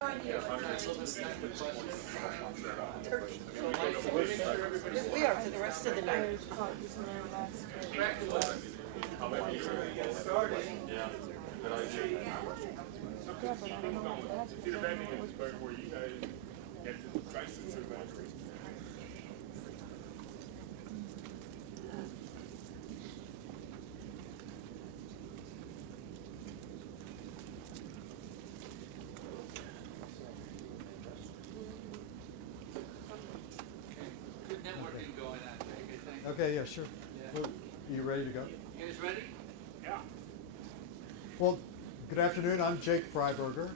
We are for the rest of the night. Good networking going on, Jake, I think. Okay, yeah, sure. Yeah. Well, you ready to go? You guys ready? Yeah. Well, good afternoon. I'm Jake Freiberger.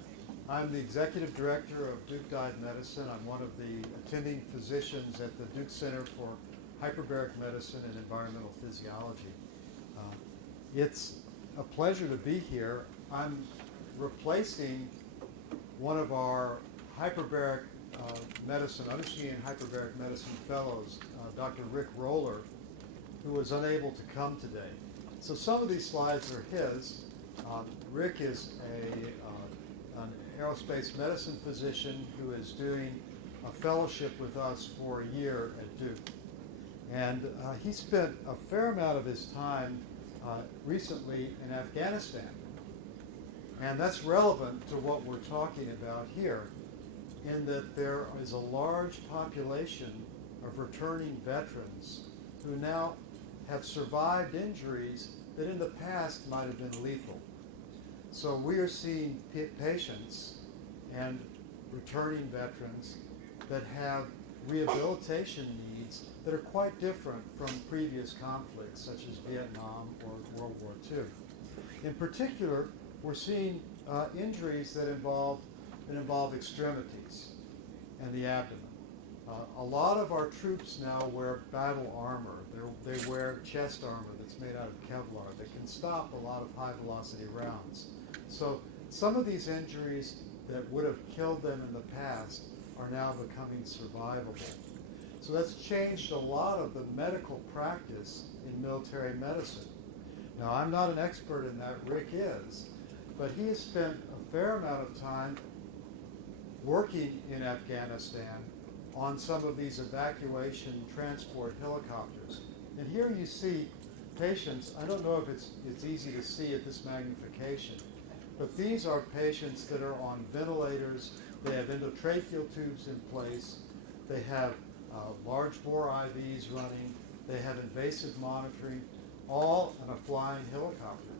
I'm the Executive Director of Duke Dive Medicine. I'm one of the attending physicians at the Duke Center for Hyperbaric Medicine and Environmental Physiology. It's a pleasure to be here. I'm replacing one of our hyperbaric medicine, understanding hyperbaric medicine fellows, Dr. Rick Roller, who was unable to come today. So some of these slides are his. Rick is an aerospace medicine physician who is doing a fellowship with us for a year at Duke. And he spent a fair amount of his time recently in Afghanistan. And that's relevant to what we're talking about here, in that there is a large population of returning veterans who now have survived injuries that in the past might have been lethal. So we are seeing patients and returning veterans that have rehabilitation needs that are quite different from previous conflicts such as Vietnam or World War II. In particular, we're seeing injuries that involve extremities and the abdomen. A lot of our troops now wear battle armor. They wear chest armor that's made out of Kevlar that can stop a lot of high velocity rounds. So some of these injuries that would have killed them in the past are now becoming survivable. So that's changed a lot of the medical practice in military medicine. Now, I'm not an expert in that, Rick is, but he has spent a fair amount of time working in Afghanistan on some of these evacuation transport helicopters. And here you see patients, I don't know if it's easy to see at this magnification, but these are patients that are on ventilators. They have endotracheal tubes in place. They have large bore IVs running. They have invasive monitoring, all on a flying helicopter.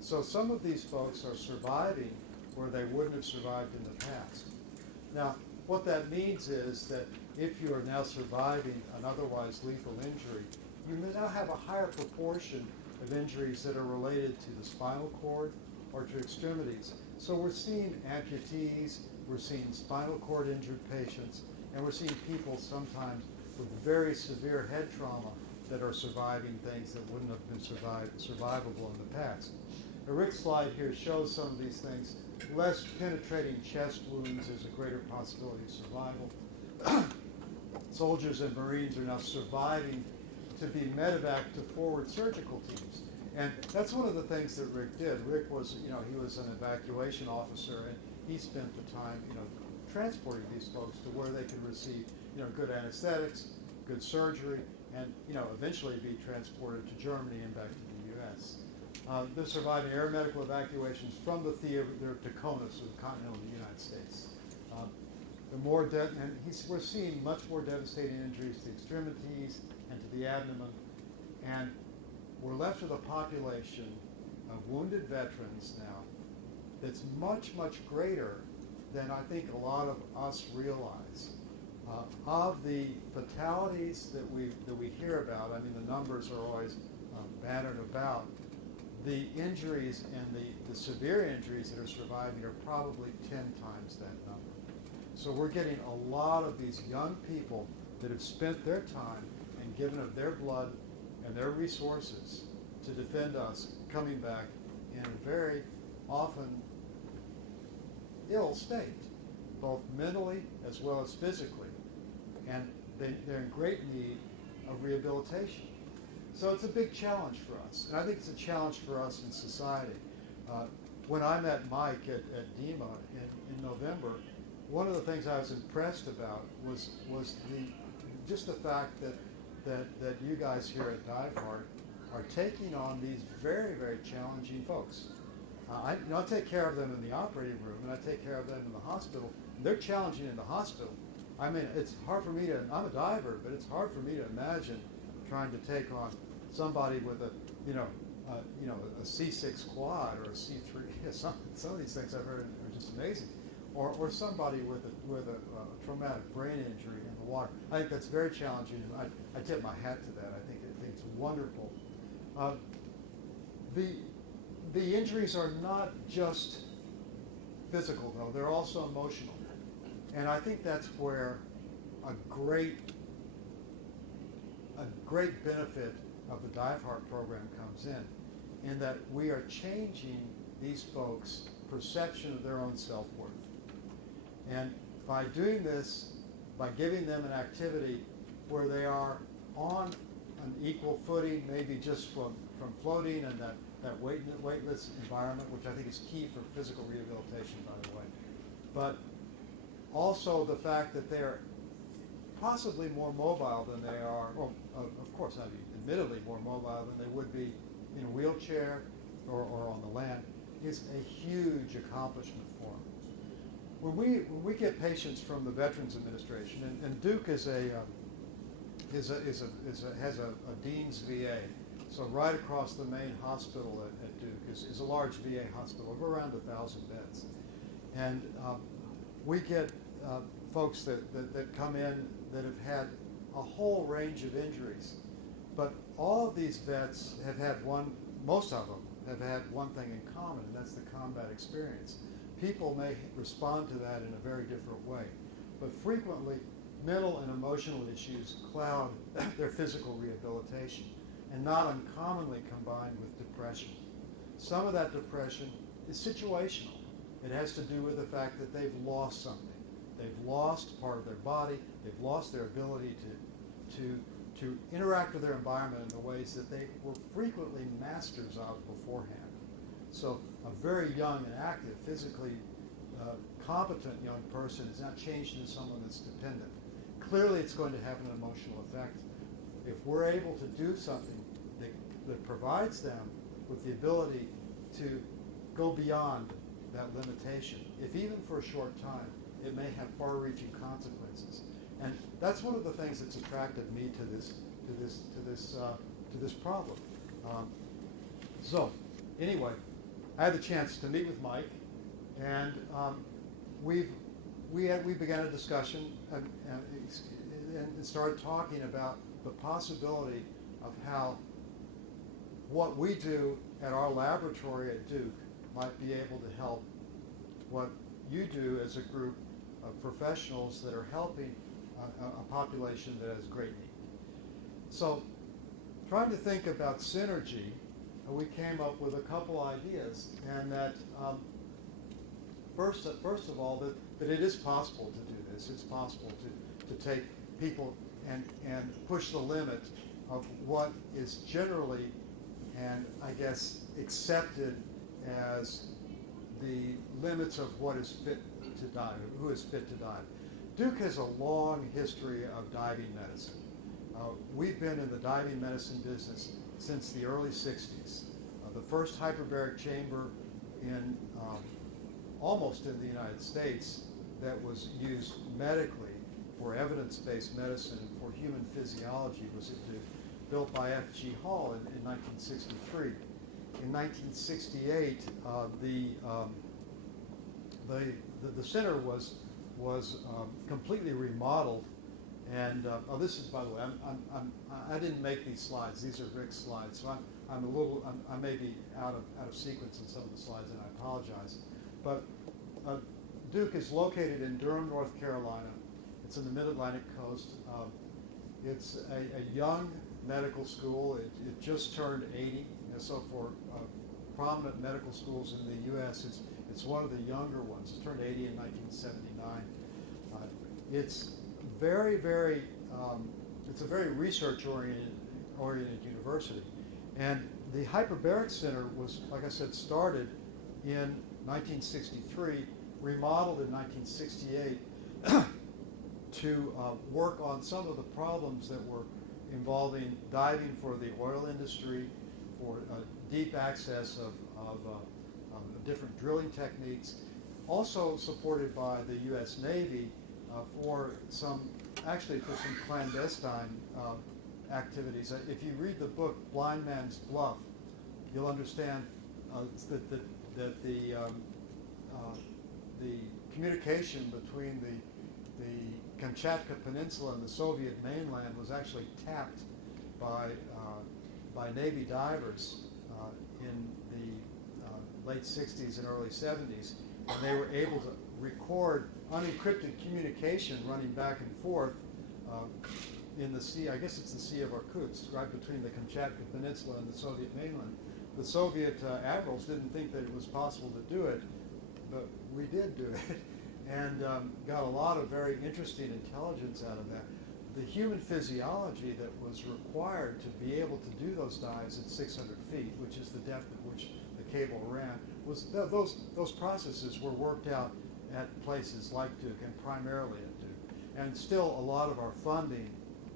So some of these folks are surviving where they wouldn't have survived in the past. Now, what that means is that if you are now surviving an otherwise lethal injury, you may now have a higher proportion of injuries that are related to the spinal cord or to extremities. So we're seeing amputees, we're seeing spinal cord injured patients, and we're seeing people sometimes with very severe head trauma that are surviving things that wouldn't have been survivable in the past. The Rick slide here shows some of these things. Less penetrating chest wounds is a greater possibility of survival. Soldiers and Marines are now surviving to be medevaced to forward surgical teams. And that's one of the things that Rick did. Rick was, he was an evacuation officer, and he spent the time, transporting these folks to where they could receive, good anesthetics, good surgery, and, eventually be transported to Germany and back to the U.S. They're surviving air medical evacuations from the theater to Kona, so the continental United States. We're seeing much more devastating injuries to extremities and to the abdomen, and we're left with a population of wounded veterans now that's much, much greater than I think a lot of us realize. Of the fatalities that we hear about, I mean, the numbers are always bannered about. The injuries and the severe injuries that are surviving are probably 10 times that number. So we're getting a lot of these young people that have spent their time and given of their blood and their resources to defend us coming back in a very often ill state, both mentally as well as physically. And they're in great need of rehabilitation. So it's a big challenge for us. And I think it's a challenge for us in society. When I met Mike at Edema in November, one of the things I was impressed about was just the fact that you guys here at Diveheart are taking on these very, very challenging folks. I take care of them in the operating room, and I take care of them in the hospital. They're challenging in the hospital. I mean, it's hard for me to, I'm a diver, but it's hard for me to imagine trying to take on somebody with a C6 quad or a C3. Some of these things I've heard are just amazing. Or somebody with a traumatic brain injury in the water. I think that's very challenging. I tip my hat to that. I think it's wonderful. The injuries are not just physical, though. They're also emotional. And I think that's where a great benefit of the Diveheart program comes in that we are changing these folks' perception of their own self-worth. And by doing this, by giving them an activity where they are on an equal footing, maybe just from floating and that weightless environment, which I think is key for physical rehabilitation, by the way. But also the fact that they're possibly more mobile than they are, well, of course, admittedly more mobile than they would be in a wheelchair or on the land, is a huge accomplishment for them. When we get patients from the Veterans Administration, and Duke has a Dean's VA, so right across the main hospital at Duke is a large VA hospital of around 1,000 beds, and we get folks that come in that have had a whole range of injuries, but all of these vets have had most of them have had one thing in common, and that's the combat experience. People may respond to that in a very different way, but frequently mental and emotional issues cloud their physical rehabilitation, and not uncommonly combined with depression. Some of that depression is situational. It has to do with the fact that they've lost something. They've lost part of their body. They've lost their ability to interact with their environment in the ways that they were frequently masters of beforehand. So a very young and active, physically competent young person is not changed into someone that's dependent. Clearly it's going to have an emotional effect. If we're able to do something that provides them with the ability to go beyond that limitation, if even for a short time, it may have far-reaching consequences. And that's one of the things that's attracted me to this problem. So, anyway, I had the chance to meet with Mike, and we began a discussion and started talking about the possibility of how what we do at our laboratory at Duke might be able to help what you do as a group of professionals that are helping a population that has great need. So, trying to think about synergy, we came up with a couple ideas, and that first of all, that it is possible to do this. It's possible to take people and push the limit of what is generally, and I guess, accepted as the limits of what is fit to dive, who is fit to dive. Duke has a long history of diving medicine. We've been in the diving medicine business since the early 60s. The first hyperbaric chamber almost in the United States that was used medically for evidence-based medicine and for human physiology was at Duke, built by F.G. Hall in 1963. In 1968, the center was completely remodeled, and this is, by the way, I didn't make these slides. These are Rick's slides, so I may be out of sequence in some of the slides, and I apologize. But Duke is located in Durham, North Carolina. It's in the Mid-Atlantic coast. It's a young medical school. It just turned 80. So for prominent medical schools in the U.S., it's one of the younger ones. It turned 80 in 1979. It's very, very, it's a very research-oriented university. And the Hyperbaric Center was, like I said, started in 1963 remodeled in 1968 to work on some of the problems that were involving diving for the oil industry, for deep access of different drilling techniques, also supported by the U.S. Navy for some clandestine activities. If you read the book Blind Man's Bluff, you'll understand that the communication between the Kamchatka Peninsula and the Soviet mainland was actually tapped by Navy divers in the late 60s and early 70s, and they were able to record unencrypted communication running back and forth in the sea. I guess it's the Sea of Irkutsk, right between the Kamchatka Peninsula and the Soviet mainland. The Soviet admirals didn't think that it was possible to do it, but we did do it, and got a lot of very interesting intelligence out of that. The human physiology that was required to be able to do those dives at 600 feet, which is the depth at which the cable ran, was those processes were worked out at places like Duke and primarily at Duke. And still a lot of our funding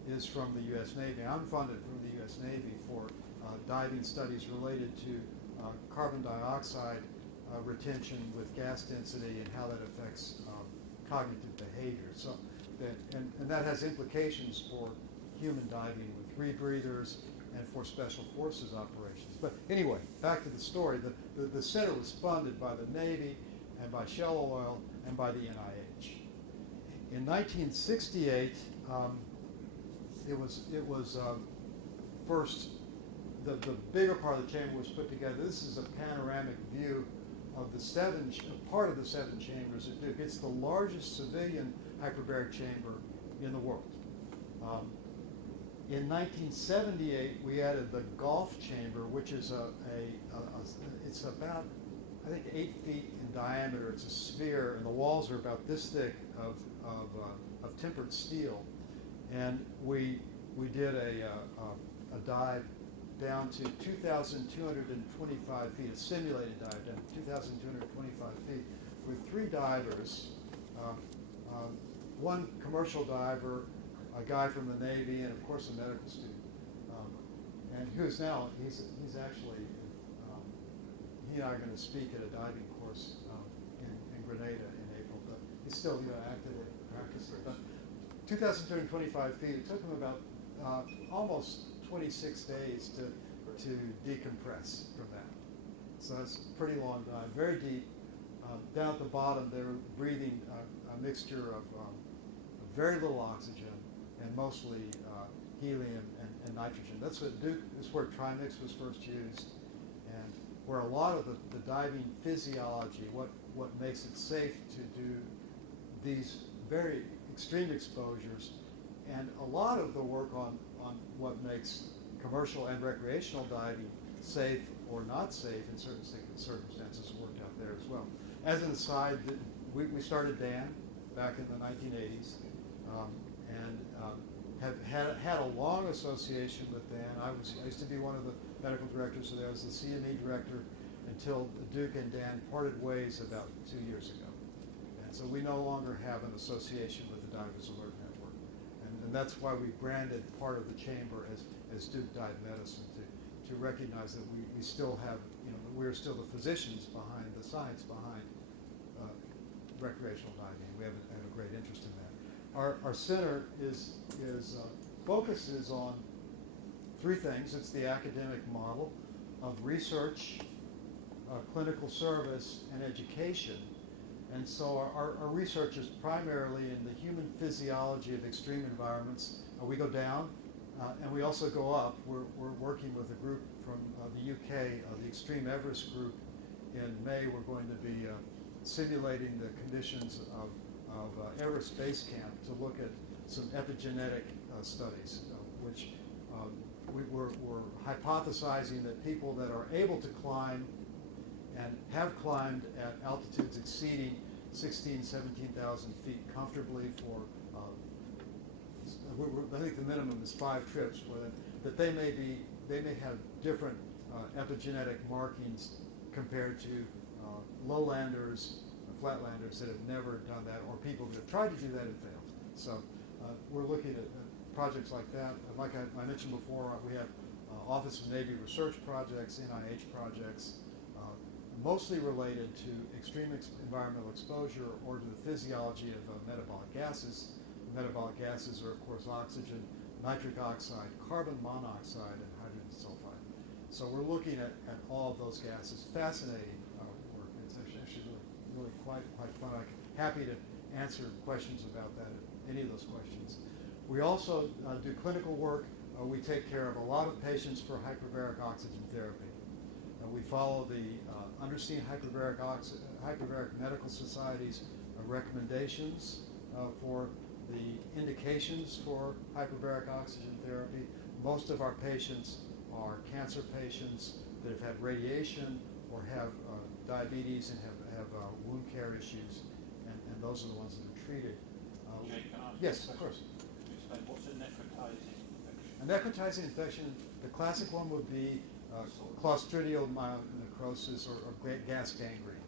is from the U.S. Navy. I'm funded from the U.S. Navy for diving studies related to carbon dioxide retention with gas density and how that affects cognitive behavior. So, and that has implications for human diving with rebreathers and for special forces operations. But anyway, back to the story. The center was funded by the Navy and by Shell Oil and by the NIH. In 1968, it was first, the bigger part of the chamber was put together. This is a panoramic view of part of the 7 chambers at Duke. It's the largest civilian hyperbaric chamber in the world. In 1978, we added the Golf chamber, which is it's about, I think, 8 feet in diameter. It's a sphere, and the walls are about this thick of tempered steel. And we did a dive down to 2,225 feet, a simulated dive down to 2,225 feet with 3 divers, one commercial diver, a guy from the Navy, and of course a medical student. And he's actually, he and I are going to speak at a diving course in Grenada in April, but he's still actively practicing. But 2,225 feet, it took him about almost 26 days to decompress from that. So it's a pretty long dive, very deep. Down at the bottom, they were breathing a mixture of very little oxygen and mostly helium and nitrogen. That's where Trimix was first used, and where a lot of the diving physiology, what makes it safe to do these very extreme exposures, and a lot of the work on what makes commercial and recreational diving safe or not safe in certain circumstances worked out there as well. As an aside, we started DAN back in the 1980s, and have had a long association with DAN. I used to be one of the medical directors, so I was the CME director until Duke and DAN parted ways about 2 years ago. And so we no longer have an association with the Divers Alert Network. And that's why we branded part of the chamber as Duke Dive Medicine, to recognize that we still have, that we're still the physicians behind the science behind recreational diving. We have a great interest in that. Our center focuses on 3 things. It's the academic model of research, clinical service, and education. And so our research is primarily in the human physiology of extreme environments. We go down, and we also go up. We're working with a group from the UK, the Extreme Everest group. In May, we're going to be simulating the conditions of Everest Base Camp to look at some epigenetic studies, which we're hypothesizing that people that are able to climb and have climbed at altitudes exceeding 16,000, 17,000 feet comfortably for, I think the minimum is 5 trips for them, that they may have different epigenetic markings compared to lowlanders, flatlanders that have never done that, or people that have tried to do that and failed. So we're looking at projects like that. Like I mentioned before, we have Office of Navy research projects, NIH projects, mostly related to extreme environmental exposure or to the physiology of metabolic gases. Metabolic gases are, of course, oxygen, nitric oxide, carbon monoxide, and hydrogen sulfide. So we're looking at all of those gases. Fascinating work. It's actually really quite fun. I'm happy to answer questions about that, any of those questions. We also do clinical work. We take care of a lot of patients for hyperbaric oxygen therapy. We follow the Undersea Hyperbaric Medical Society's recommendations for the indications for hyperbaric oxygen therapy. Most of our patients are cancer patients that have had radiation or have diabetes and have wound care issues, and those are the ones that are treated. Jake, can I ask yes, you a of course. question? Can you explain what's a necrotizing infection? A necrotizing infection, the classic one would be clostridial myonecrosis or gas gangrene.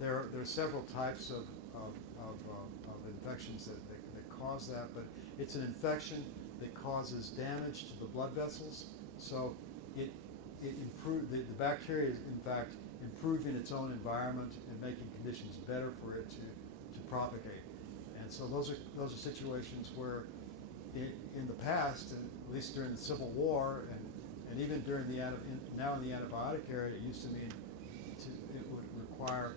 There are several types of infections that cause that, but it's an infection that causes damage to the blood vessels. So the bacteria is in fact improving its own environment and making conditions better for it to propagate. And so those are situations where in the past, at least during the Civil War and even during now in the antibiotic era, it used to mean it would require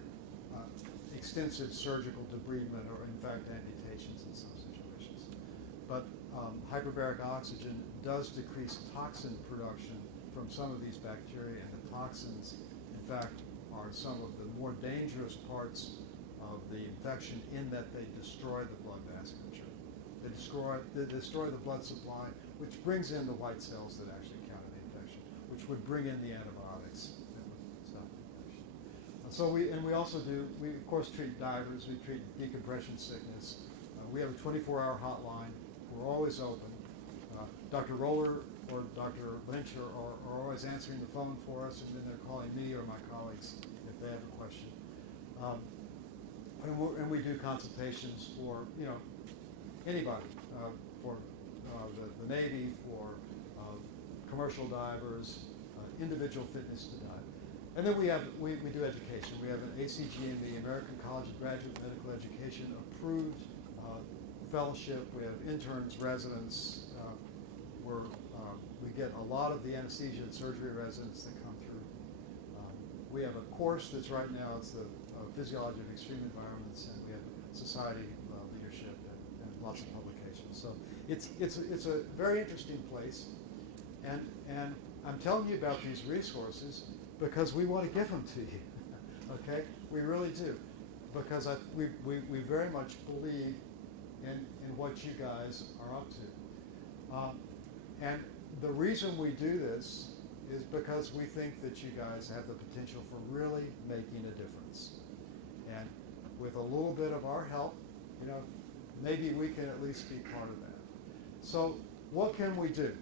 extensive surgical debridement or in fact amputations in some situations. But hyperbaric oxygen does decrease toxin production from some of these bacteria, and the toxins in fact are some of the more dangerous parts of the infection in that they destroy the blood vasculature. They destroy the blood supply, which brings in the white cells that actually counter the infection, which would bring in the antibiotics that would stop the infection. So we of course treat divers, we treat decompression sickness. We have a 24-hour hotline. We're always open. Dr. Roller or Dr. Lynch are always answering the phone for us, and then they're calling me or my colleagues if they have a question. And we do consultations for anybody, for the Navy, for commercial divers, individual fitness to dive. And then we do education. We have an ACGME, American College of Graduate Medical Education, approved fellowship. We have interns, residents. We get a lot of the anesthesia and surgery residents that come through. We have a course that's right now, it's the Physiology of Extreme Environments, and we have society leadership and lots of publications. So it's a very interesting place, and I'm telling you about these resources because we want to give them to you. Okay, we really do, because we very much believe in what you guys are up to, and the reason we do this is because we think that you guys have the potential for really making a difference. And with a little bit of our help, maybe we can at least be part of that. So what can we do?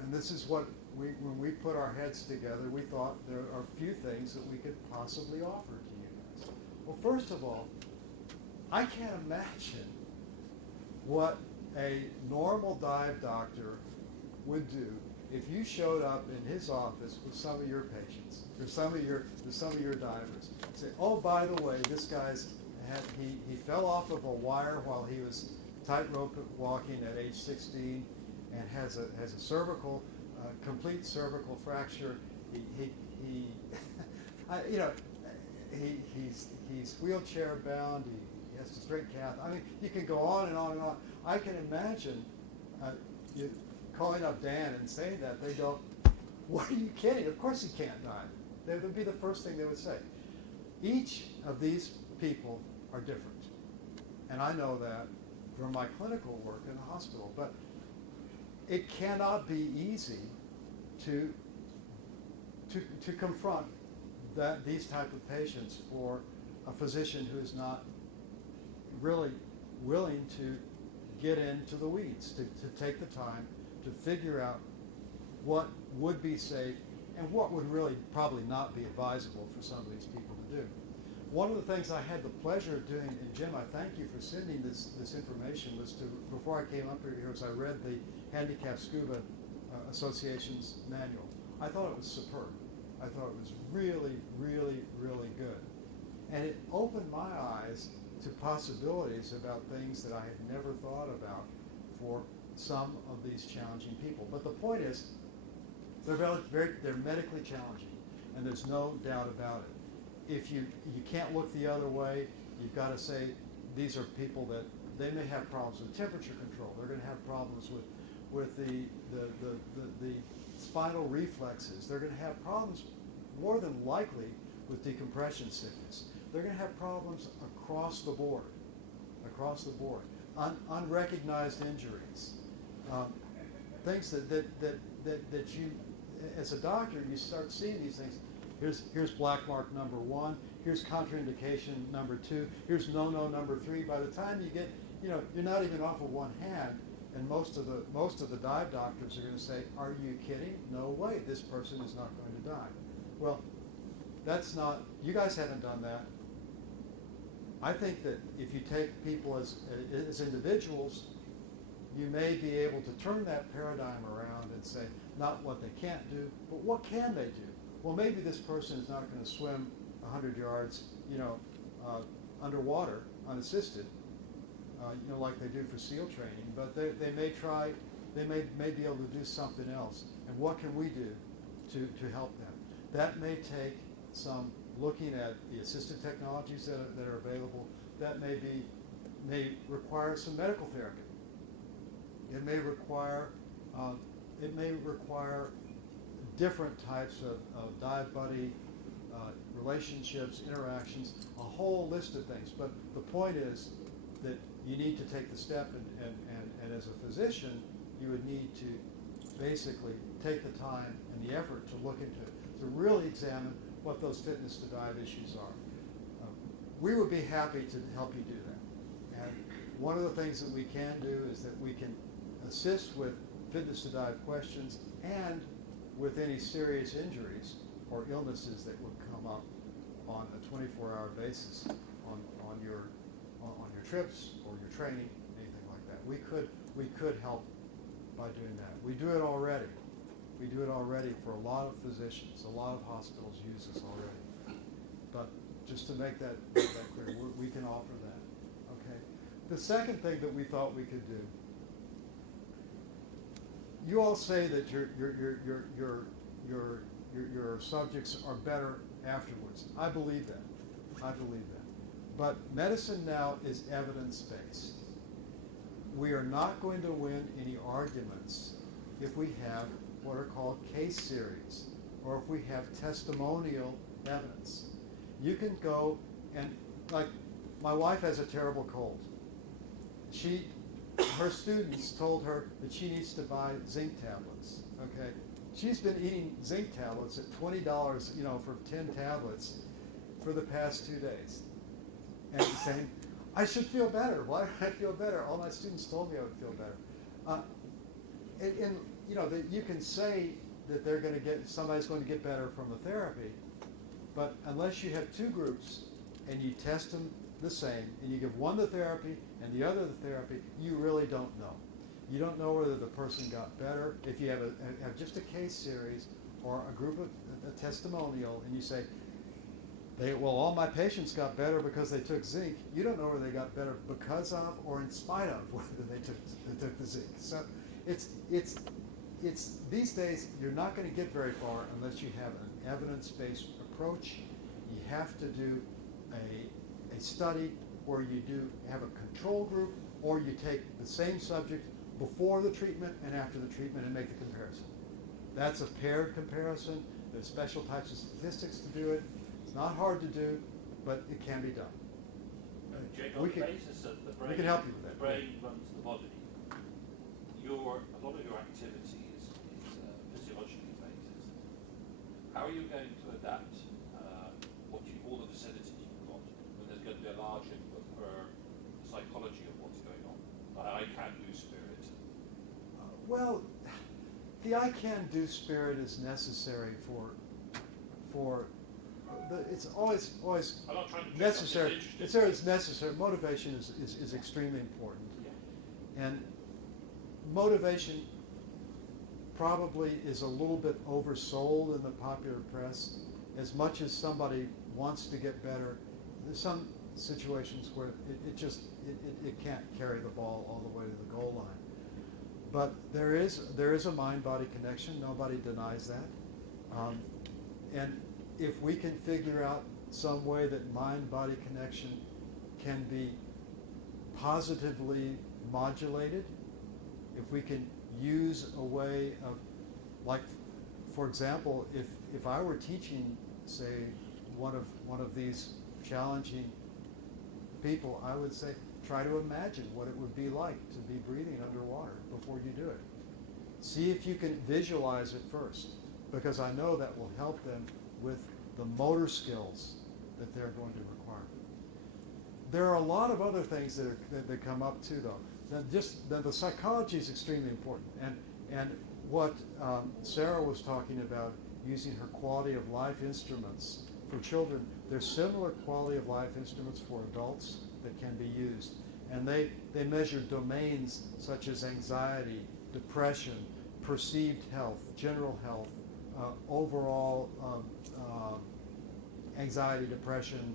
And this is what when we put our heads together, we thought there are a few things that we could possibly offer to you guys. Well, first of all, I can't imagine what a normal dive doctor would do if you showed up in his office with some of your patients or some of your divers. Say, oh, by the way, this guy's he fell off of a wire while he was tightrope walking at age 16 and has a cervical complete cervical fracture. He's wheelchair bound. He has to straight cath. I mean, you can go on and on and on. I can imagine you calling up Dan and saying that. They go, "What are you kidding? Of course he can't dive." That would be the first thing they would say. Each of these people are different, and I know that from my clinical work in the hospital. But it cannot be easy to confront these type of patients for a physician who is not really willing to get into the weeds, to take the time to figure out what would be safe and what would really probably not be advisable for some of these people to do. One of the things I had the pleasure of doing, and Jim, I thank you for sending this information, was to, before I came up here, was I read the Handicapped Scuba Association's manual. I thought it was superb. I thought it was really, really, really good. And it opened my eyes to possibilities about things that I had never thought about for some of these challenging people. But the point is, they're medically challenging, and there's no doubt about it. If you can't look the other way, you've got to say these are people that they may have problems with temperature control. They're going to have problems with the spinal reflexes. They're going to have problems more than likely with decompression sickness. They're going to have problems across the board, unrecognized injuries, things that you, as a doctor, you start seeing these things. Here's black mark number 1. Here's contraindication number 2. Here's no-no number 3. By the time you get, you're not even off of one hand, and most of the dive doctors are going to say, "Are you kidding? No way. This person is not going to die." Well, that's not. You guys haven't done that. I think that if you take people as individuals, you may be able to turn that paradigm around and say, not what they can't do, but what can they do? Well, maybe this person is not going to swim 100 yards, underwater, unassisted, like they do for SEAL training, but they may try, they may be able to do something else. And what can we do to help them? That may take some looking at the assistive technologies that are available. That may require some medical therapy. It may require different types of dive buddy relationships, interactions, a whole list of things. But the point is that you need to take the step, and as a physician, you would need to basically take the time and the effort to look into it, to really examine what those fitness to dive issues are. We would be happy to help you do that. And one of the things that we can do is that we can assist with fitness to dive questions and with any serious injuries or illnesses that would come up on a 24-hour basis on your trips or your training, anything like that. We could help by doing that. We do it already. We do it already for a lot of physicians. A lot of hospitals use this already. But just to make that clear, we can offer that. Okay. The second thing that we thought we could do. You all say that your subjects are better afterwards. I believe that. But medicine now is evidence-based. We are not going to win any arguments if we have what are called case series, or if we have testimonial evidence. You can go and, like, my wife has a terrible cold. Her students told her that she needs to buy zinc tablets, okay? She's been eating zinc tablets at $20, for 10 tablets for the past 2 days. And saying, I should feel better. Why do I feel better? All my students told me I would feel better. That you can say that somebody's going to get better from the therapy, but unless you have two groups and you test them the same, and you give one the therapy and the other the therapy, you really don't know. You don't know whether the person got better. If you have just a case series or a group of a testimonial, and you say, all my patients got better because they took zinc. You don't know whether they got better because of or in spite of whether they took the zinc. So it's these days you're not going to get very far unless you have an evidence-based approach. You have to do a study where you have a control group, or you take the same subject before the treatment and after the treatment and make the comparison. That's a paired comparison. There's special types of statistics to do it. It's not hard to do, but it can be done. Jake, on the basis that the brain, we can help you with that. The brain runs the body. A lot of your activity is physiologically based. How are you going to adapt all the facilities you've got when there's going to be a large input for the psychology of what's going on? Like I can lose spirit. Well, the I can do spirit is necessary it's always I'm not trying to do necessary. something It's necessary. Motivation is extremely important. Yeah. And motivation probably is a little bit oversold in the popular press. As much as somebody wants to get better, there's some situations where it can't carry the ball all the way to the goal line. But there is a mind-body connection. Nobody denies that. And if we can figure out some way that mind-body connection can be positively modulated, if we can use a way of, like, for example, if I were teaching, say, one of these challenging people, I would say, try to imagine what it would be like to be breathing underwater before you do it. See if you can visualize it first, because I know that will help them with the motor skills that they're going to require. There are a lot of other things that come up too, though. The psychology is extremely important, and what Sarah was talking about, using her quality of life instruments for children. There's similar quality of life instruments for adults that can be used, and they measure domains such as anxiety, depression, perceived health, general health, overall anxiety, depression,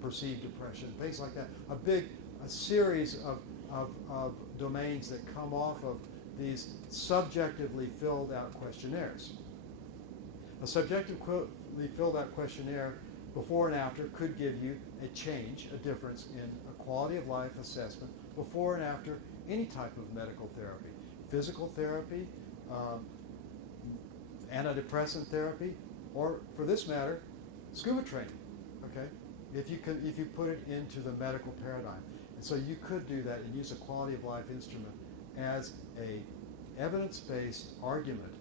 perceived depression, things like that. A series of domains that come off of these subjectively filled out questionnaires. A subjectively filled out questionnaire before and after could give you a change, a difference in a quality of life assessment before and after any type of medical therapy, physical therapy, antidepressant therapy, or for this matter, scuba training. Okay, if you put it into the medical paradigm, and so you could do that and use a quality of life instrument as a evidence-based argument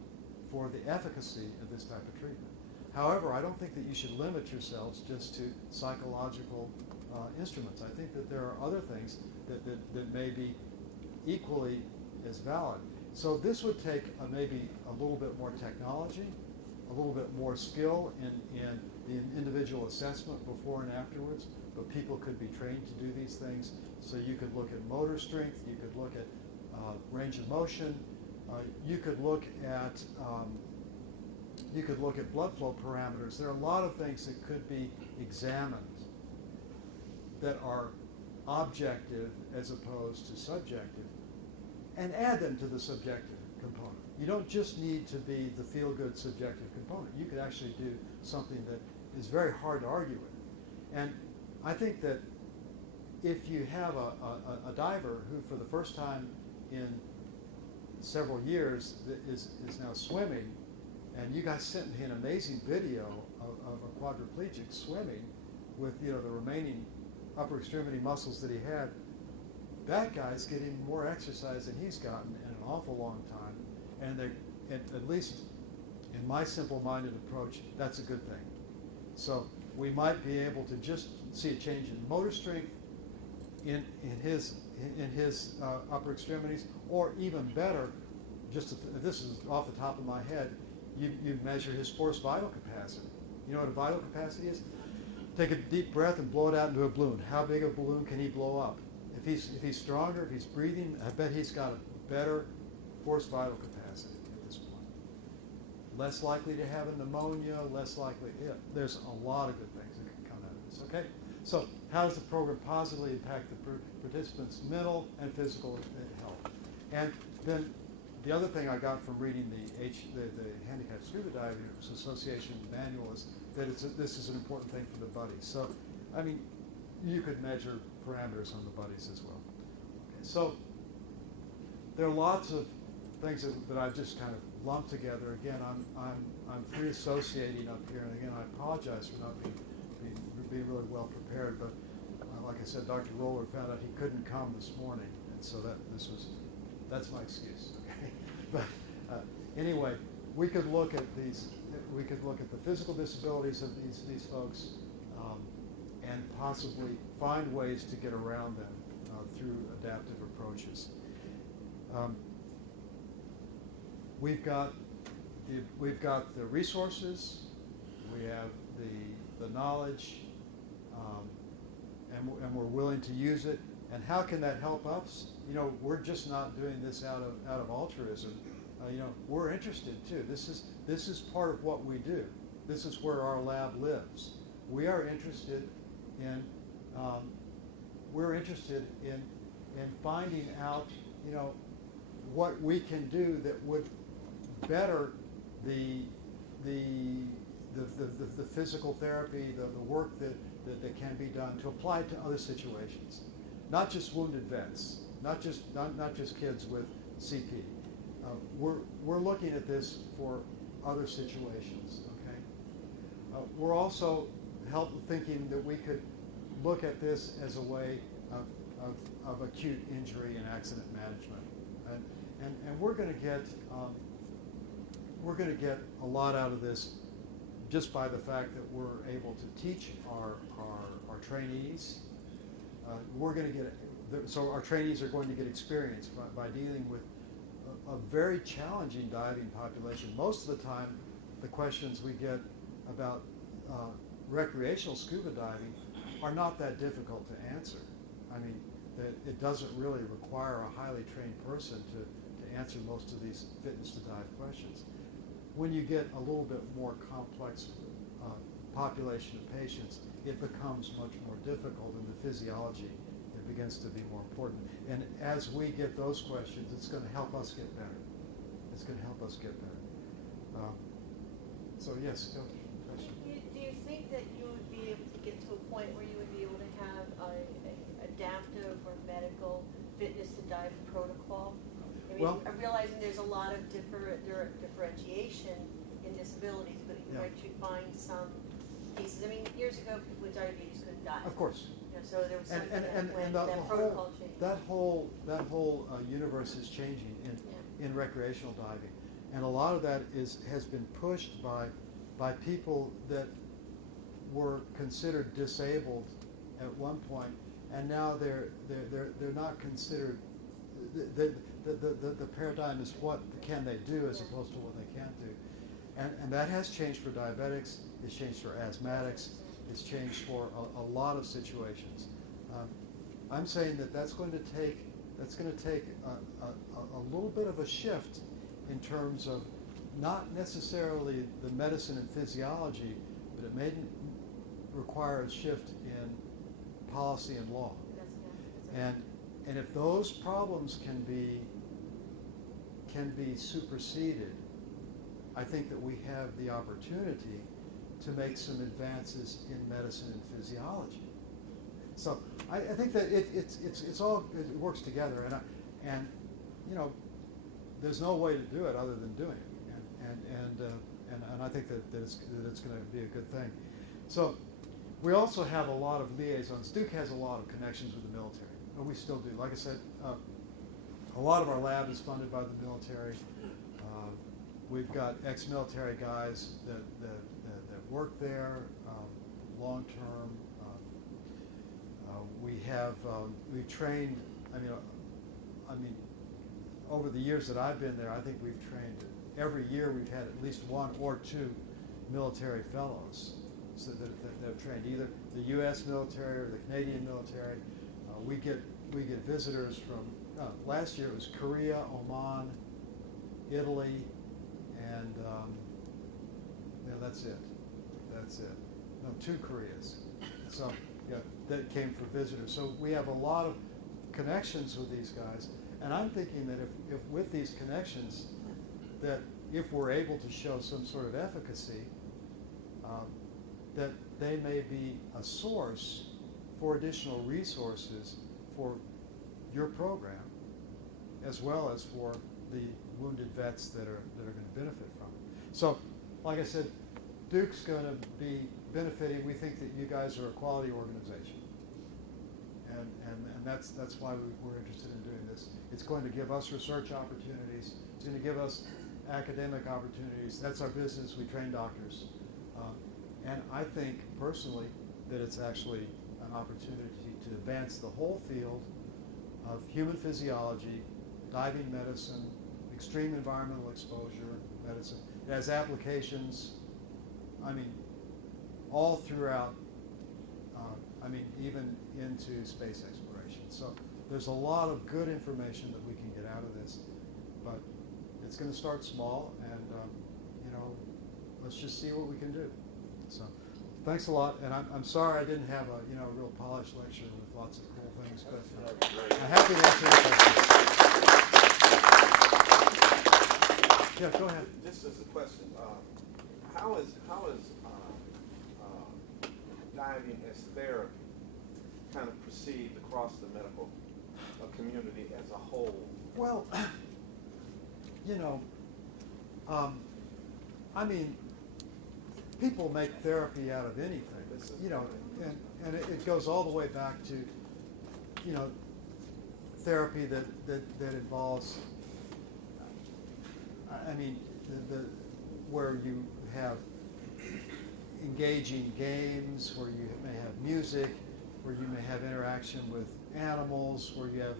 for the efficacy of this type of treatment. However, I don't think that you should limit yourselves just to psychological instruments. I think that there are other things that may be equally as valid. So this would take maybe a little bit more technology, a little bit more skill in the individual assessment before and afterwards, but people could be trained to do these things. So you could look at motor strength, you could look at range of motion, you could look at blood flow parameters. There are a lot of things that could be examined that are objective as opposed to subjective, and add them to the subjective component. You don't just need to be the feel-good subjective component. You could actually do something that is very hard to argue with. And I think that if you have a diver who for the first time in several years is now swimming, and you guys sent me an amazing video of a quadriplegic swimming with the remaining upper extremity muscles that he had, that guy's getting more exercise than he's gotten in an awful long time. And at least in my simple-minded approach, that's a good thing. So we might be able to just see a change in motor strength in his upper extremities, or even better, this is off the top of my head, you measure his forced vital capacity. You know what a vital capacity is? Take a deep breath and blow it out into a balloon. How big a balloon can he blow up? If he's stronger, if he's breathing, I bet he's got a better forced vital capacity at this point. Less likely to have a pneumonia, less likely, there's a lot of good things that can come out of this, okay? So how does the program positively impact the participants' mental and physical health? And then the other thing I got from reading the Handicapped Scuba Divers Association manual is that this is an important thing for the buddies. So, I mean, you could measure parameters on the buddies as well. Okay, so there are lots of things that I've just kind of lumped together. Again, I'm free associating up here, and again, I apologize for not being really well prepared. But like I said, Dr. Roller found out he couldn't come this morning, and so that's my excuse. Okay, but anyway, we could look at these. We could look at the physical disabilities of these folks, and possibly find ways to get around them through adaptive approaches. we've got the resources, we have the knowledge, and we're willing to use it. And how can that help us? You know, we're just not doing this out of altruism. You know, we're interested too. This is part of what we do. This is where our lab lives. We are interested in finding out, you know, what we can do that would better the physical therapy, the work that can be done to apply to other situations, not just wounded vets, not just kids with CP. We're looking at this for other situations. Okay. We're also thinking that we could look at this as a way of acute injury and accident management, and we're going to get a lot out of this just by the fact that we're able to teach our trainees. We're going to get so our trainees are going to get experience by dealing with a very challenging diving population. Most of the time, the questions we get about recreational scuba diving are not that difficult to answer. I mean, it doesn't really require a highly trained person to answer most of these fitness to dive questions. When you get a little bit more complex population of patients, it becomes much more difficult, and the physiology begins to be more important. And as we get those questions, it's going to help us get better. It's going to help us get better. So yes, go. Question. Do you think that you would be able to get to a point where you would be able to have a adaptive or medical fitness to dive protocol? I mean, Well, I'm realizing there's a lot of differentiation in disabilities, but Yeah. might you find some cases? I mean, years ago, people with diabetes couldn't dive. of course. You know, so there was something And that protocol changed. that whole universe is changing in recreational diving, and a lot of that has been pushed by people that were considered disabled at one point, and now they're not considered. The paradigm is what can they do as opposed to what they can't do, and that has changed for diabetics. It's changed for asthmatics. It's changed for a lot of situations. I'm saying that's going to take a little bit of a shift in terms of not necessarily the medicine and physiology, but it may require a shift in policy and law. And if those problems can be superseded, I think that we have the opportunity to make some advances in medicine and physiology. So I think that it works together, and you know, there's no way to do it other than doing it, and I think that it's going to be a good thing. So we also have a lot of liaisons. Duke has a lot of connections with the military, and we still do. Like I said, a lot of our lab is funded by the military. We've got ex-military guys that work there long term. We've trained. I mean, over the years that I've been there, I think we've trained. Every year we've had at least one or two military fellows so that have trained either the U.S. military or the Canadian military. We get visitors from. Last year it was Korea, Oman, Italy, and that's it. That's it. No, 2 Koreas. So yeah, that came for visitors. So we have a lot of connections with these guys, and I'm thinking that if with these connections, that if we're able to show some sort of efficacy, that they may be a source for additional resources for your program, as well as for the wounded vets that are going to benefit from it. So, like I said, Duke's going to be benefiting. We think that you guys are a quality organization, and that's why we're interested in doing this. It's going to give us research opportunities. It's going to give us academic opportunities. That's our business. We train doctors, and I think personally that it's actually an opportunity to advance the whole field of human physiology, diving medicine, extreme environmental exposure medicine. It has applications, I mean, all throughout, even into space exploration. So there's a lot of good information that we can get out of this, but it's going to start small, and let's just see what we can do. So thanks a lot, and I'm sorry I didn't have a real polished lecture with lots of cool things, but I'm happy to answer your questions. Yeah, go ahead. Just as a question, how is diving as therapy kind of perceived across the medical community as a whole? Well, people make therapy out of anything, and it goes all the way back to, therapy that involves, where you have engaging games, where you may have music, where you may have interaction with animals, where you have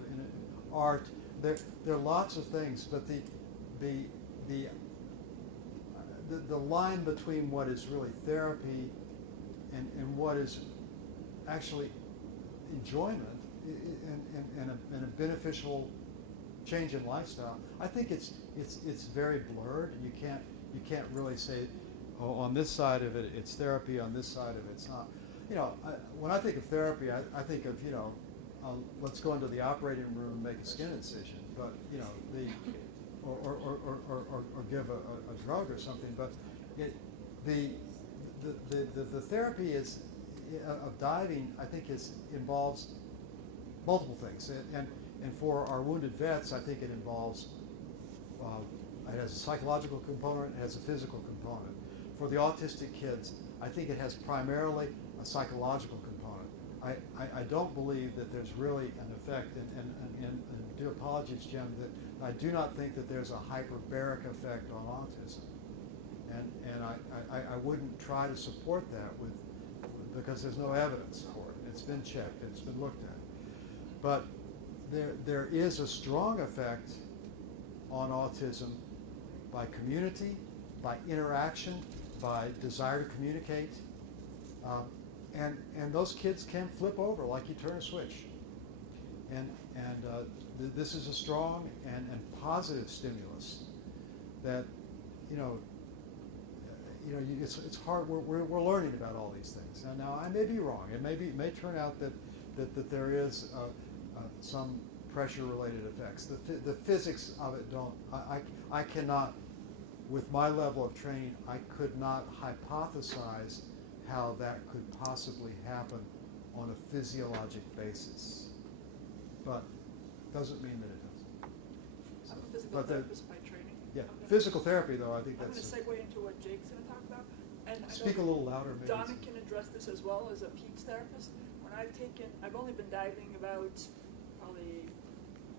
art. There are lots of things, but the line between what is really therapy and what is actually enjoyment and a beneficial change in lifestyle, I think it's very blurred. You can't really say, oh, on this side of it it's therapy, on this side of it it's not. When I think of therapy, I think of let's go into the operating room and make a skin incision, but or give a drug or something. But the therapy of diving, I think, involves multiple things, and for our wounded vets, I think it involves it has a psychological component, it has a physical component. For the autistic kids, I think it has primarily a psychological component. I don't believe that there's really an effect, and do apologies, Jim, that I do not think that there's a hyperbaric effect on autism, and I wouldn't try to support that because there's no evidence for it. It's been checked, it's been looked at, but there is a strong effect on autism by community, by interaction, by desire to communicate, and those kids can flip over like you turn a switch. This is a strong and positive stimulus that it's hard. We're learning about all these things. Now I may be wrong. It may turn out that there is some pressure-related effects. The physics of it don't. I cannot, with my level of training, I could not hypothesize how that could possibly happen on a physiologic basis. But doesn't mean that it doesn't. I'm a physical therapist by training. Yeah, physical therapy though, I think I'm going that's. to segue into what Jake's going to talk about. And Speak a little louder, maybe. Donna can address this as well as a PEDS therapist. When I've only been diving about probably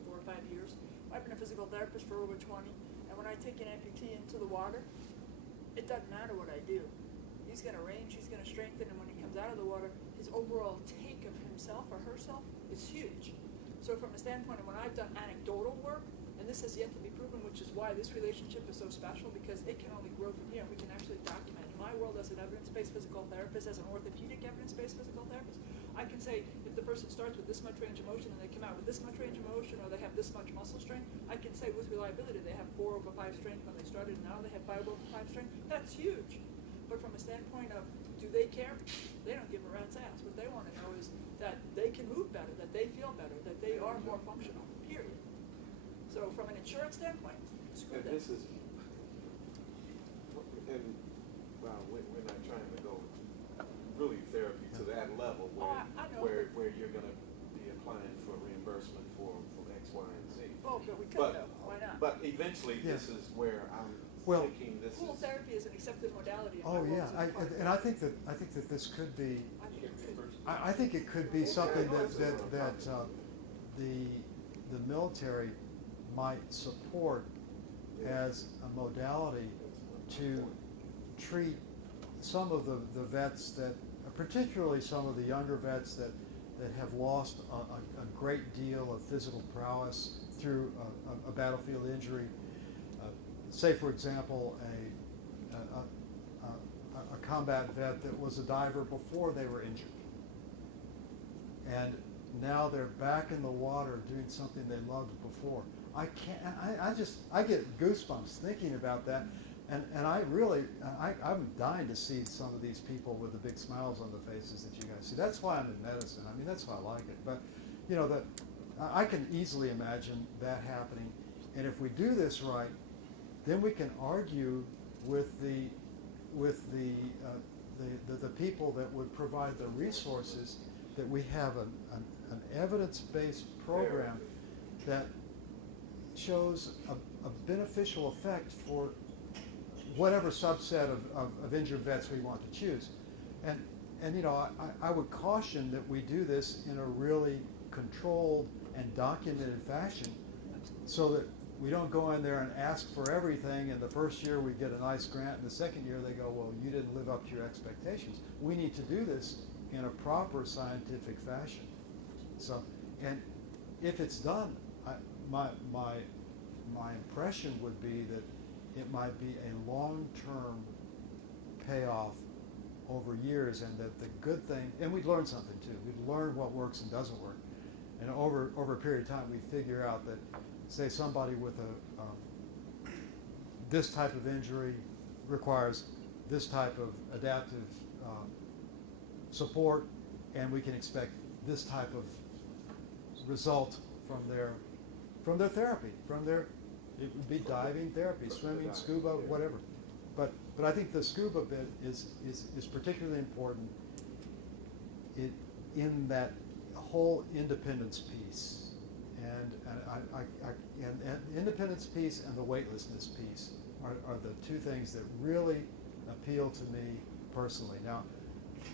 4 or 5 years. I've been a physical therapist for over 20, and when I take an amputee into the water, it doesn't matter what I do. He's going to range, he's going to strengthen, and when he comes out of the water, his overall take of himself or herself is huge. So from a standpoint of when I've done anecdotal work, and this has yet to be proven, which is why this relationship is so special, because it can only grow from here. We can actually document. In my world as an evidence-based physical therapist, as an orthopedic evidence-based physical therapist, I can say if the person starts with this much range of motion and they come out with this much range of motion, or they have this much muscle strength, I can say with reliability they have 4/5 strength when they started, and now they have 5/5 strength. That's huge. But from a standpoint of, do they care? They don't give a rat's ass. What they want to know is that they can move better, that they feel better, that they are more functional, period. So from an insurance standpoint, screw And that. this is, and well, we're not trying to go really therapy to that level where I know. where you're going to be applying for reimbursement for X, Y, and Z. Oh, but we could though. Why not? But eventually, Yeah. this is where I'm Well, thinking this Pool is. therapy is an accepted modality. In Oh my yeah, world, so it's and I think that this could be. I think it could. I think it could be something that the military might support as a modality to treat some of the vets that, particularly some of the younger vets that have lost a great deal of physical prowess through a battlefield injury. say for example, a combat vet that was a diver before they were injured. And now they're back in the water doing something they loved before. I get goosebumps thinking about that. And I'm dying to see some of these people with the big smiles on the faces that you guys see. That's why I'm in medicine. I mean, that's why I like it. But, you know, I can easily imagine that happening. And if we do this right, then we can argue with the people that would provide the resources that we have an evidence-based program that shows a beneficial effect for whatever subset of injured vets we want to choose. And you know, I would caution that we do this in a really controlled and documented fashion so that we don't go in there and ask for everything, and the first year we get a nice grant, and the second year they go, well, you didn't live up to your expectations. We need to do this in a proper scientific fashion. So, and if it's done, my impression would be that it might be a long-term payoff over years, and that the good thing, and we'd learn something too. We'd learn what works and doesn't work. And over a period of time, we figure out that, say, somebody with this type of injury requires this type of adaptive support, and we can expect this type of result from their therapy, it would be diving therapy, swimming, scuba, whatever. But I think the scuba bit is particularly important in that whole independence piece, and independence piece and the weightlessness piece are the two things that really appeal to me personally. Now,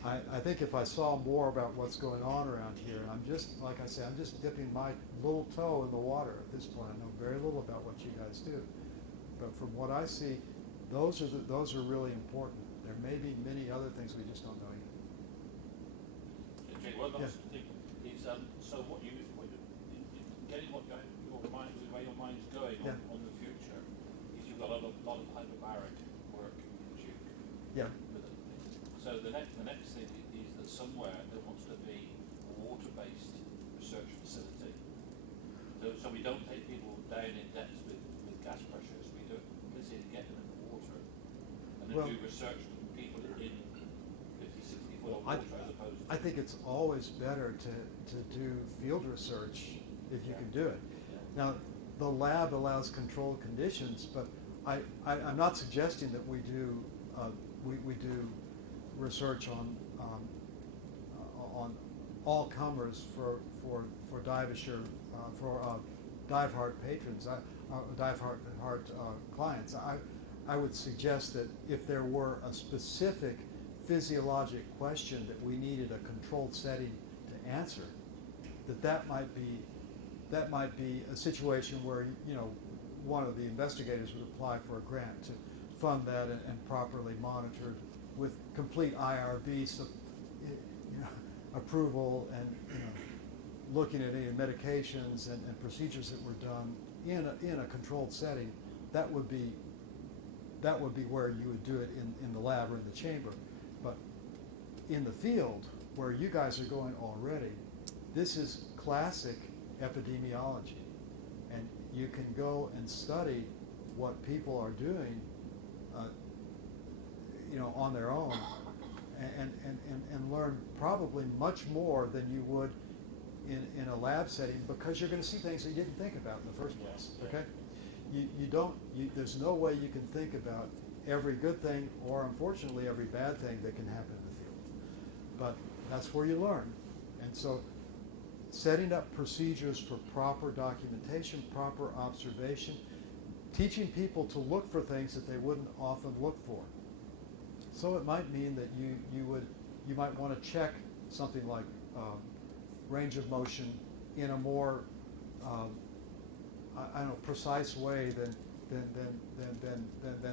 I think if I saw more about what's going on around here, and I'm just, like I say, I'm just dipping my little toe in the water at this point. I know very little about what you guys do, but from what I see, those are really important. There may be many other things we just don't know yet. Okay, well, that's the thing is, so what you getting what your mind, where your mind's going on the future, is you've got a lot of hyperbaric work due. Yeah. So the next thing is that somewhere there wants to be a water-based research facility. So we don't take people down in depths with gas pressures. We do this in get them in the water, and then do research with people in 50, 60 foot of water as opposed to. I think it's always better to do field research if you can do it. Now, the lab allows controlled conditions, but I'm not suggesting that we do research on all comers for Diveheart patrons, Diveheart clients. I would suggest that if there were a specific physiologic question that we needed a controlled setting to answer, that might be a situation where, you know, one of the investigators would apply for a grant to fund that and properly monitored with complete IRB approval, and, you know, looking at any medications and procedures that were done in a controlled setting. That would be where you would do it in the lab or in the chamber. But in the field where you guys are going already, this is classic epidemiology, and you can go and study what people are doing, you know, on their own, and learn probably much more than you would in a lab setting, because you're going to see things that you didn't think about in the first place. Okay, there's no way you can think about every good thing, or unfortunately every bad thing that can happen in the field. But that's where you learn, and so setting up procedures for proper documentation, proper observation, teaching people to look for things that they wouldn't often look for. So it might mean that you might want to check something like range of motion in a more precise way than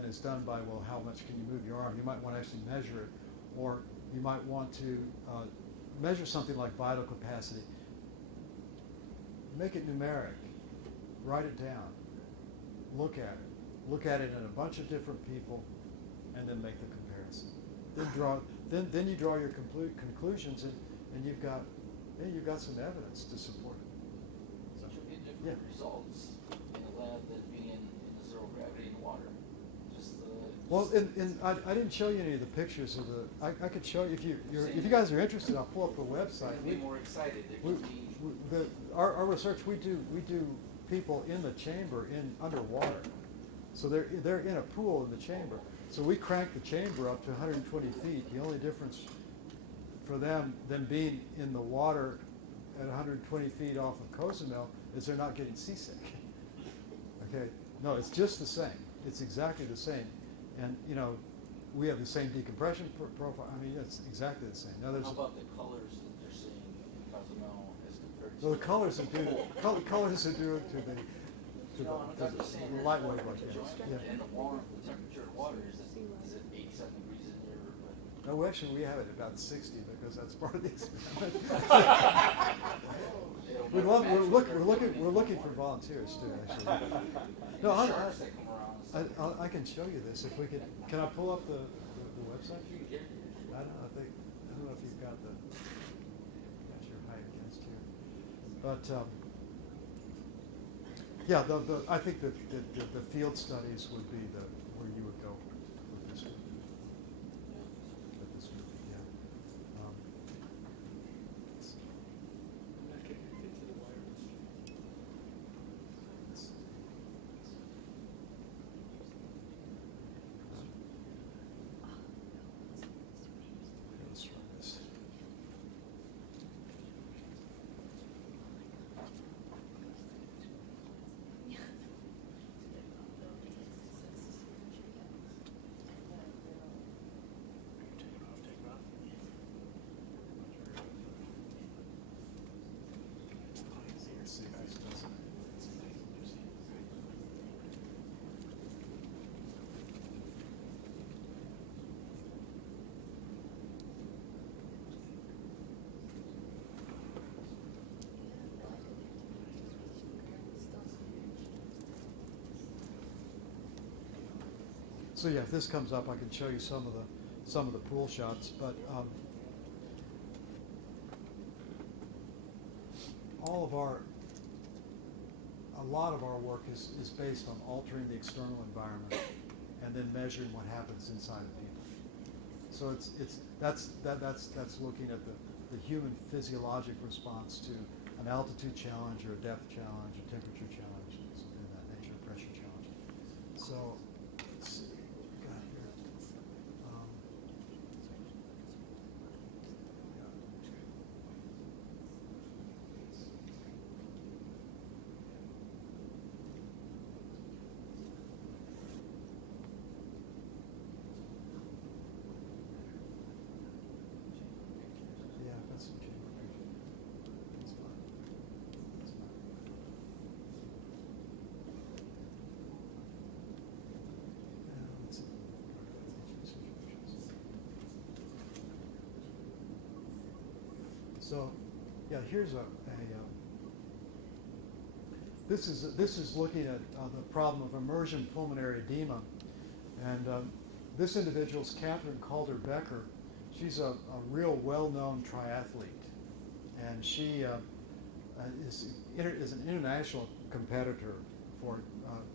is done by, well, how much can you move your arm? You might want to actually measure it, or you might want to measure something like vital capacity. Make it numeric. Write it down. Look at it. look at it in a bunch of different people, and then make the comparison. Then you draw your conclusions, and you've got some evidence to support it. So, Should be different yeah. results in a lab than being in the zero gravity in water. Well, I didn't show you any of the pictures of the. I could show you if you guys are interested. I'll pull up the website. Be more excited. Our research we do people in the chamber underwater, so they're in a pool in the chamber. So we crank the chamber up to 120 feet. The only difference for them being in the water at 120 feet off of Cozumel is they're not getting seasick. Okay, no, it's just the same. It's exactly the same. And, we have the same decompression profile. I mean, it's exactly the same. Now, How about the colors that they're seeing in Cozumel as compared to... well, the colors are due to the light wave like that. Yeah. And the temperature of water, is it 87 degrees in here? No, actually, we have it about 60 because that's part of the experiment. We're looking for volunteers too, actually. No, I can show you this if we could. Can I pull up the website? I don't know if you've got your height against here, but yeah, I think that the field studies would be where you would go with this group. With this group, yeah. Let's try this. Let's see if this does it. So yeah, if this comes up, I can show you some of the pool shots. But a lot of our work is based on altering the external environment and then measuring what happens inside of people. So that's looking at the human physiologic response to an altitude challenge or a depth challenge, a temperature challenge, something of that nature, a pressure challenge. So let's see what we've got here. Yeah, I've got some chamber pictures. That's fine. That's fine. Let's see. So, yeah, here's this is looking at the problem of immersion pulmonary edema, and this individual is Catherine Calder-Becker. She's a real well-known triathlete, and she is an international competitor for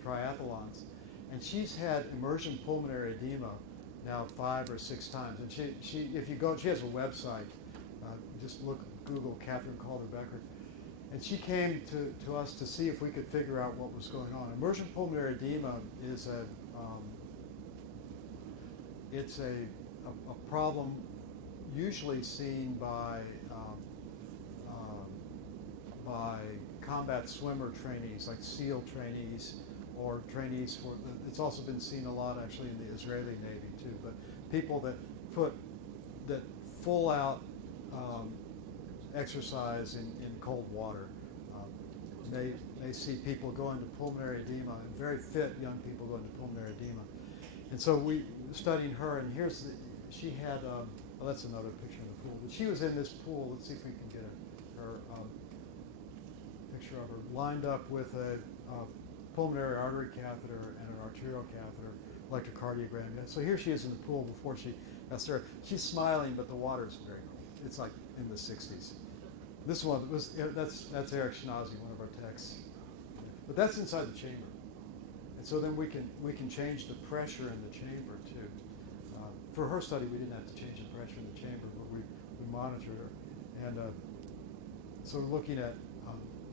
triathlons, and she's had immersion pulmonary edema now 5 or 6 times. And she if you go, she has a website. Just Google Catherine Calder-Becker, and she came to us to see if we could figure out what was going on. Immersion pulmonary edema is it's a problem usually seen by combat swimmer trainees, like SEAL trainees, or trainees for. It's also been seen a lot actually in the Israeli Navy too. But people that full out exercise in cold water. They see people go into pulmonary edema, and very fit young people go into pulmonary edema. And so we studying her, and she had, that's another picture of the pool, but she was in this pool. Let's see if we can get her picture of her, lined up with a pulmonary artery catheter and an arterial catheter, electrocardiogram. So here she is in the pool before she got started. She's smiling, but the water is very cold. It's like in the 60s. This one that's Eric Schnazi, one of our techs. But that's inside the chamber, and so then we can change the pressure in the chamber too. For her study, we didn't have to change the pressure in the chamber, but we monitored her, and so we're looking at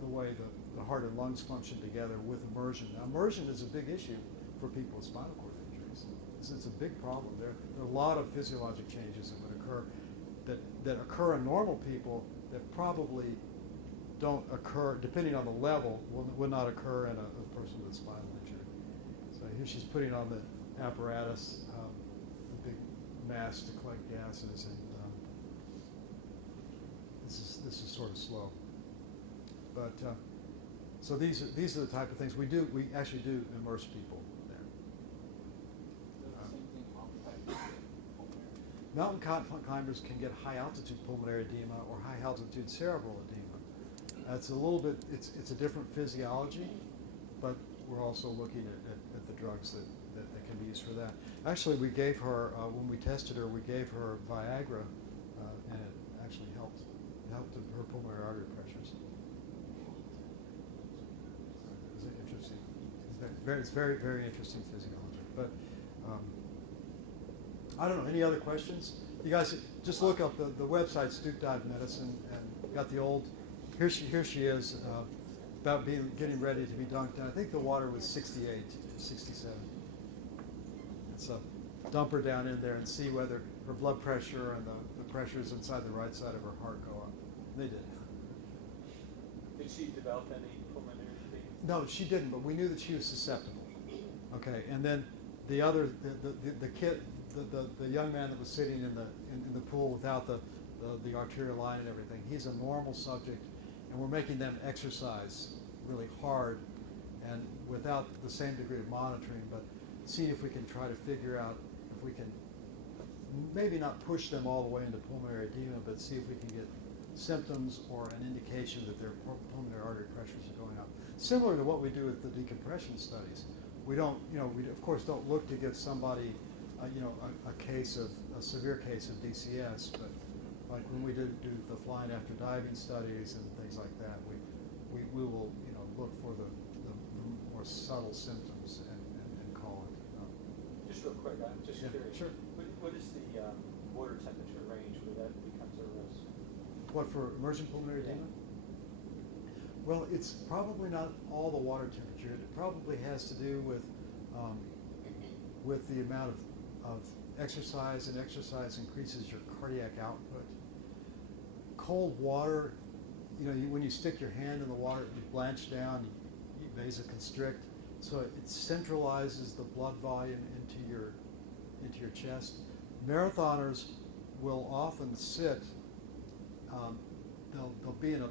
the way the heart and lungs function together with immersion. Now, immersion is a big issue for people with spinal cord injuries. It's a big problem. There are a lot of physiologic changes that would occur that occur in normal people that probably don't occur, depending on the level, would not occur in a person with spinal injury. So here she's putting on the apparatus, the big mask to collect gases, and this is sort of slow. But so these are the type of things we do. We actually do immerse people there. Same thing, Mountain climbers can get high altitude pulmonary edema or high altitude cerebral edema. It's a little bit, it's a different physiology, but we're also looking at the drugs that can be used for that. Actually, we gave her, when we tested her, we gave her Viagra, and it actually helped her pulmonary artery pressures. It's interesting. It's very, very interesting physiology. But I don't know, any other questions? You guys just look up the website's Duke Dive Medicine, and got the old, here she is, about getting ready to be dunked. And I think the water was 68, 67. So dump her down in there and see whether her blood pressure and the pressures inside the right side of her heart go up. They did. Did she develop any pulmonary things? No, she didn't, but we knew that she was susceptible. Okay, and then the other, the kid, the young man that was sitting in the pool without the arterial line and everything, he's a normal subject, and we're making them exercise really hard and without the same degree of monitoring, but see if we can try to figure out if we can maybe not push them all the way into pulmonary edema, but see if we can get symptoms or an indication that their pulmonary artery pressures are going up. Similar to what we do with the decompression studies. We don't, we of course don't look to give somebody, a severe case of DCS, but like when we do the flying after diving studies and things like that, we will, look for the more subtle symptoms and call it. Just real quick, I'm just Yeah, curious. sure. What is the water temperature range where that becomes a risk? What, for emergent pulmonary edema? Well, it's probably not all the water temperature. It probably has to do with the amount of exercise, and exercise increases your cardiac output. Cold water, when you stick your hand in the water, you blanch down, you vasoconstrict, so it centralizes the blood volume into your chest. Marathoners will often sit. They'll be in a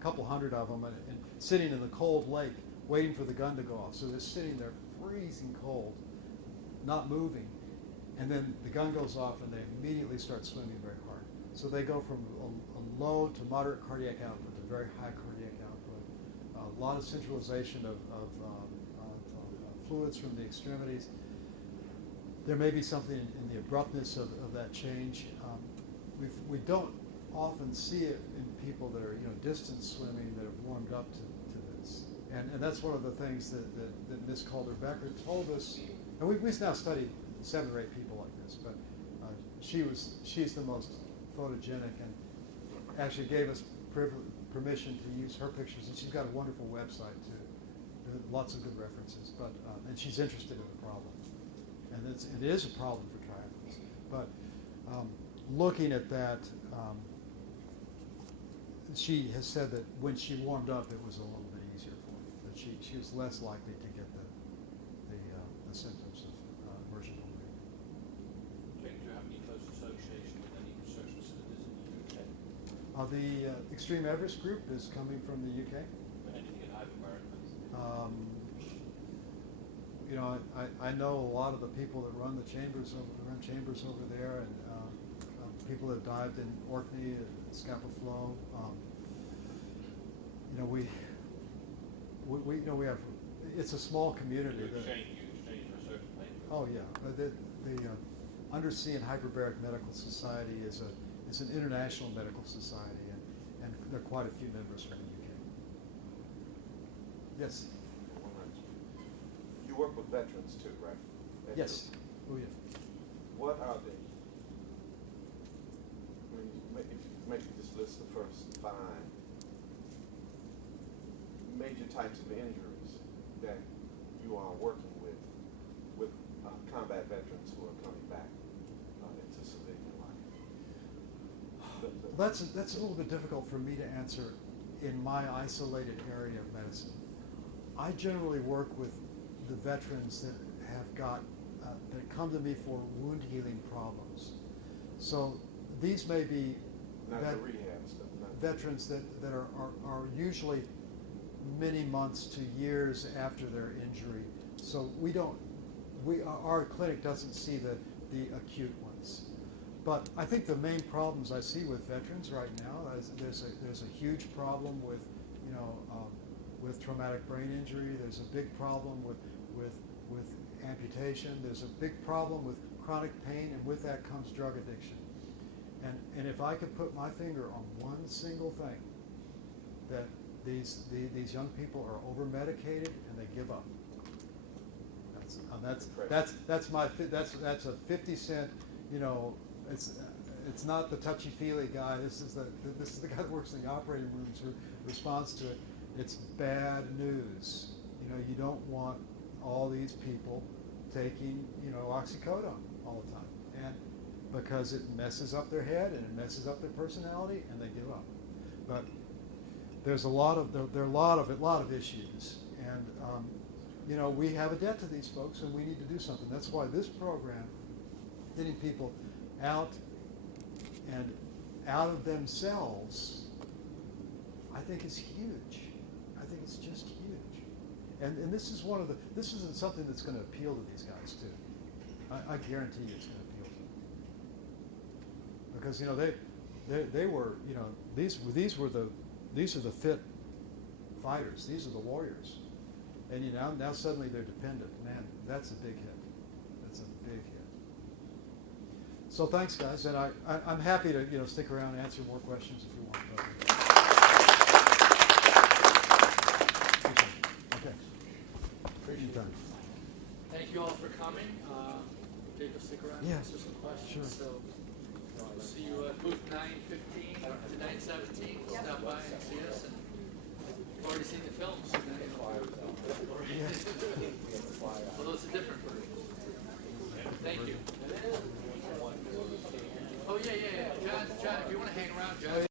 couple hundred of them, and sitting in the cold lake, waiting for the gun to go off. So they're sitting there freezing cold, not moving, and then the gun goes off, and they immediately start swimming very hard. So they go from a low to moderate cardiac output to very high cardiac output. A lot of centralization of fluids from the extremities. There may be something in the abruptness of that change. We don't often see it in people that are distance swimming that have warmed up to this, and that's one of the things that Ms. Calder-Becker told us. And we've now studied 7 or 8 people like this, but she's the most photogenic, and actually gave us permission to use her pictures, and she's got a wonderful website too, lots of good references. But and she's interested in the problem, and it is a problem for triathletes. But looking at that. She has said that when she warmed up, it was a little bit easier for her. That she was less likely to get the symptoms of immersion pulmonary. Jake, do you have any close association with any research facilities in the UK? The Extreme Everest group is coming from the UK. Anything in Hyperbaric? I know a lot of the people that run chambers over there, and people that have dived in Orkney and Scapa Flow. we you know, we have, it's a small community. You that- exchange for a certain paper. Oh, yeah. The Undersea and Hyperbaric Medical Society is an international medical society, and there are quite a few members from the UK. Yes? You work with veterans too, right? Yes. Oh, yeah. What are the, I mean, if you make this list the first 5 major types of injuries that you are working with combat veterans who are coming back into civilian life. That's a little bit difficult for me to answer in my isolated area of medicine. I generally work with the veterans that have got that come to me for wound healing problems. So these may be Not the rehab stuff. veterans that are usually many months to years after their injury. So our clinic doesn't see the acute ones. But I think the main problems I see with veterans right now is there's a huge problem with with traumatic brain injury. There's a big problem with amputation. There's a big problem with chronic pain, and with that comes drug addiction. And if I could put my finger on one single thing, that these young people are over medicated and they give up. That's a 50-cent. It's not the touchy-feely guy. This is the guy that works in the operating rooms who responds to it. It's bad news. You don't want all these people taking oxycodone all the time, and because it messes up their head and it messes up their personality, and they give up. But there's there are a lot of issues, and we have a debt to these folks, and we need to do something. That's why this program, getting people out and out of themselves, I think is huge. I think it's just huge. And this isn't something that's going to appeal to these guys too. I guarantee you it's going to appeal to them. Because they were, these are the fit fighters. These are the warriors. And now suddenly they're dependent. Man, that's a big hit. That's a big hit. So thanks, guys, and I'm happy to stick around and answer more questions if you want. Okay. Appreciate your time. Thank you all for coming. Jacob, stick around and Yeah, answer some questions. sure. So we'll see you at booth 915 to 917. Stop by and see us. And you've already seen the film, so now you know. Although it's a different version. Thank you. Oh, yeah. John, if you want to hang around, John.